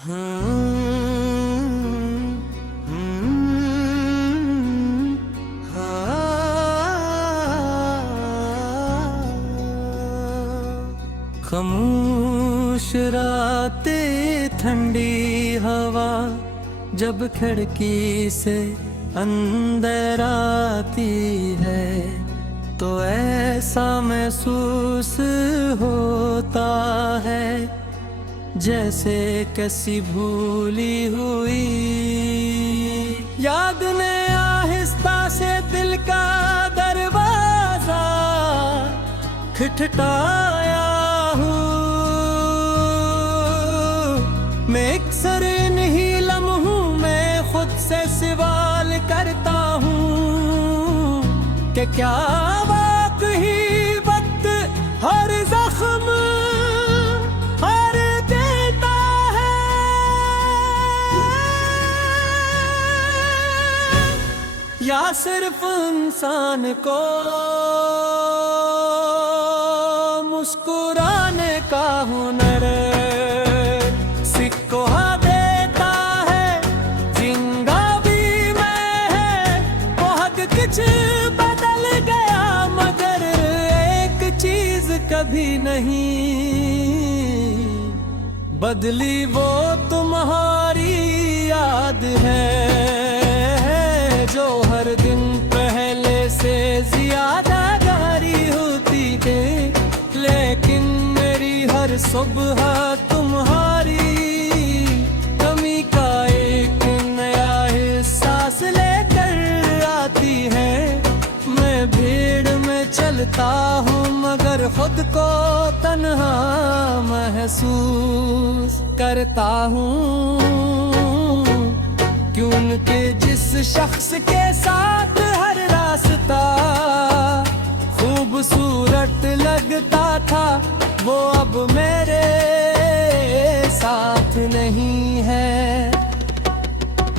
खामोश रातें, ठंडी हवा जब खिड़की से अंदर आती है तो ऐसा महसूस होता है जैसे किसी भूली हुई याद ने आहिस्ता से दिल का दरवाजा खटखटाया हूँ। मैं अक्सर इन्हीं लम्हों में खुद से सवाल करता हूँ कि क्या वाकई वक्त हर जख्म या सिर्फ इंसान को मुस्कुराने का हुनर सिखा देता है। जिंगा भी मैं है वो हक कुछ बदल गया मगर एक चीज कभी नहीं बदली, वो तुम्हारी याद है जो हर दिन पहले से ज्यादा गहरी होती है। लेकिन मेरी हर सुबह तुम्हारी कमी का एक नया एहसास लेकर आती है। मैं भीड़ में चलता हूँ मगर खुद को तन्हा महसूस करता हूँ क्योंकि जिस शख्स के साथ हर रास्ता खूबसूरत लगता था वो अब मेरे साथ नहीं है।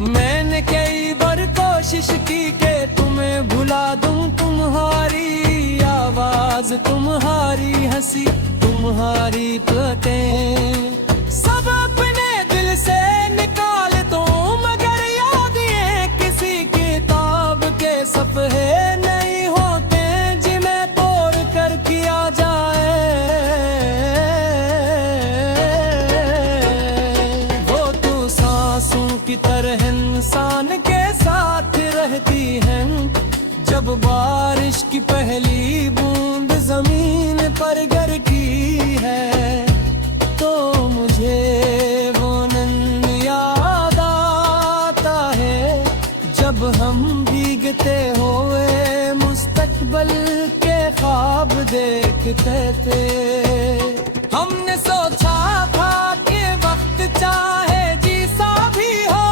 मैंने कई बार कोशिश की कि तुम्हें भुला दूं, तुम्हारी आवाज, तुम्हारी हंसी, तुम्हारी बातें सब अपने दिल से निकाल दूं मगर याद ये किसी किताब के सफ़े नहीं होते जिन्हें तोड़ कर किया जाए। वो तो सांसों की तरह इंसान के साथ रहती हैं। जब बारिश की पहली बूंद जमीन पर गिरती है तो मुझे वो नन्ह याद आता है जब हम भीगते हुए मुस्तकबिल के ख्वाब देखते थे। हमने सोचा था कि वक्त चाहे जैसा भी हो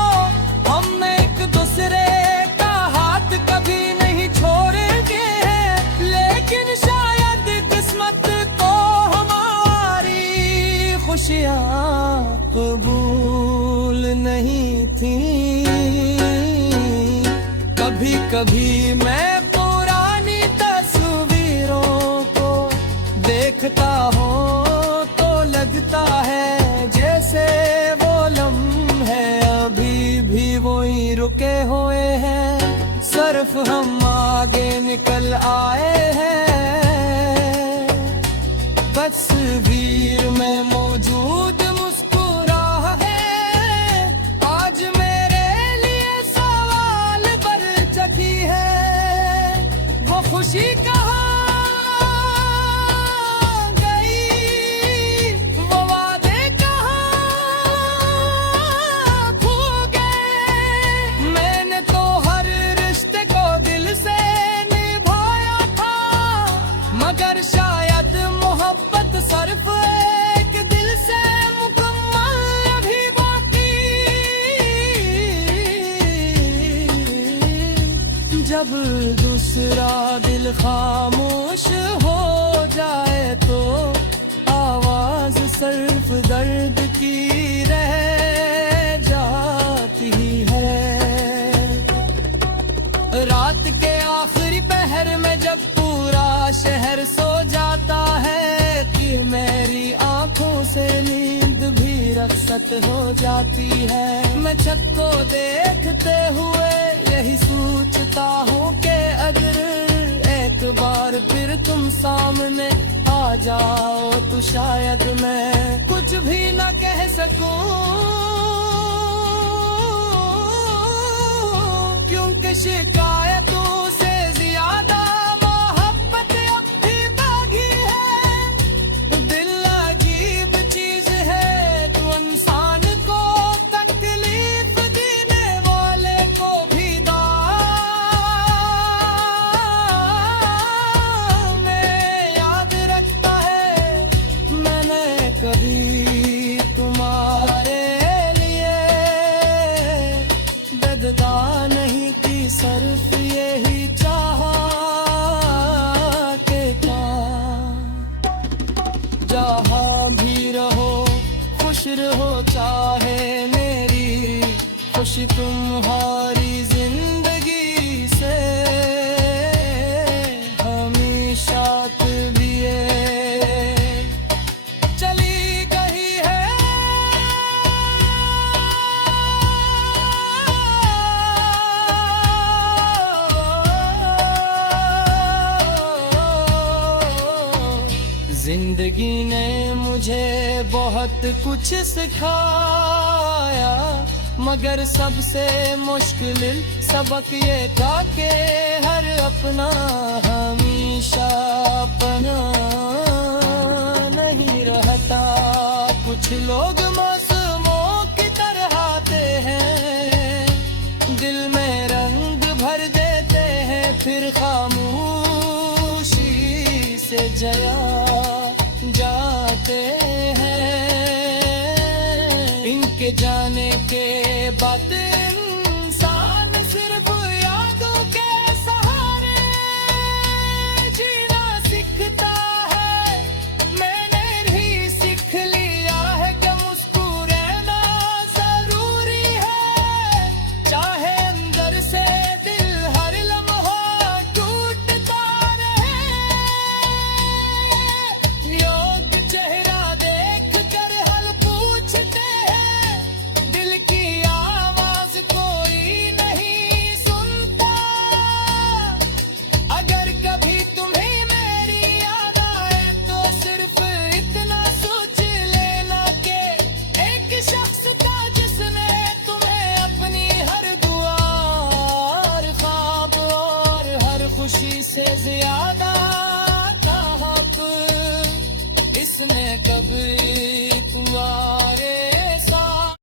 हम एक दूसरे का हाथ कभी नहीं छोड़ेंगे। लेकिन शायद किस्मत को हमारी खुशियाँ कबूल नहीं थी। कभी कभी मैं पुरानी तस्वीरों को देखता हूँ तो लगता है जैसे वो लम्हे अभी भी वही रुके हुए हैं। सिर्फ हम आगे निकल आए हैं तस्वीर में मौजूद मुस्कुराहट आज मेरे लिए सवाल बन चुकी है। वो खुशी कहाँ गई, वो वादे कहाँ खो गए। मैंने तो हर रिश्ते को दिल से निभाया था मगर शायद मोहब्बत सिर्फ एक दिल से मुकम्मल अभी बाकी। जब दूसरा दिल खामोश हो जाए तो आवाज सिर्फ दर्द की रह जाती है। रात के आखिरी पहर में जब पूरा शहर सो जाता है कि मेरी आंखों से नींद भी रखसत हो जाती है। मैं छत को देखते हुए यही सोचता हूँ कि अगर एक बार फिर तुम सामने आ जाओ तो शायद मैं कुछ भी न कह सकूं, क्योंकि शिकायतों से ज्यादा मोहब्बत अब भी बागी है। दिल अजीब चीज है, तो इंसान को तकलीफ देने वाले को भी में याद रखता है। मैंने कभी तुम्हारे लिए बददा नहीं की, सिर्फ यही चाहा के जहाँ भी रहो खुश रहो, चाहे मेरी खुशी तुम्हारी जिंदगी से हमेशा भी चली गई है। जिंदगी ने मुझे बहुत कुछ सिखाया, मगर सबसे मुश्किल सबक ये था कि हर अपना हमेशा अपना नहीं रहता। कुछ लोग मासूमों की तरह आते हैं, दिल में रंग भर देते हैं, फिर खामोशी से जया जाते हैं। इनके जाने के बाद